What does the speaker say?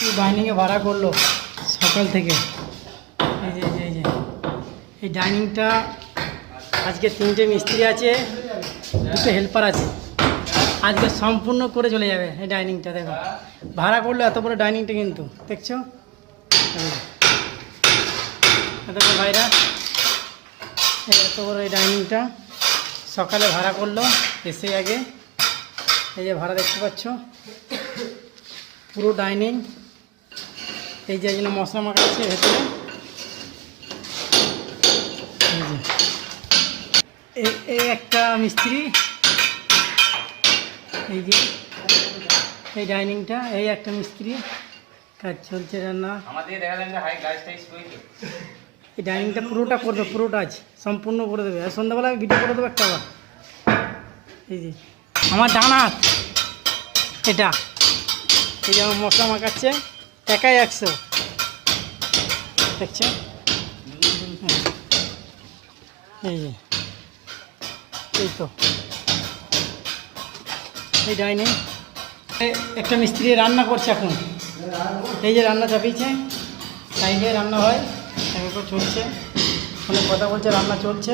ডাইনিংয়ে ভাড়া করলো সকাল থেকে। এই ডাইনিংটা আজকে 3টে মিস্ত্রি আছে, 2টো হেল্পার আছে, আজকে সম্পূর্ণ করে চলে যাবে। এই ডাইনিংটা দেখো ভাড়া করলো, এত বড় ডাইনিংটা কিন্তু দেখছো দেখো ভাইরা, এত বড় এই ডাইনিংটা সকালে ভাড়া করলো এসে আগে। এই যে ভাড়া দেখতে পাচ্ছ, পুরো ডাইনিং। এই যে জন্য মশলা মাখাচ্ছে ভেতরে। এই একটা মিস্ত্রি, এই যে এই ডাইনিংটা, এই একটা মিস্ত্রি কাজ চলছে, রান্না। এই ডাইনিংটা পুরোটা করবে, পুরোটা আজ সম্পূর্ণ করে দেবে। আর সন্ধ্যাবেলা ভিডিও করে দেবো একটা আবার। এই যে আমার ডান হাত এটা, এই যে আমার মশলা মাখাচ্ছে একাই 100 দেখছে। এই যে এই তো এই ডাইনিং। একটা মিস্ত্রি রান্না করছে এখন। এই যে রান্না চাপিয়েছে, সাইডে রান্না হয়, এখন চলছে, ফোনে কথা বলছে, রান্না চলছে।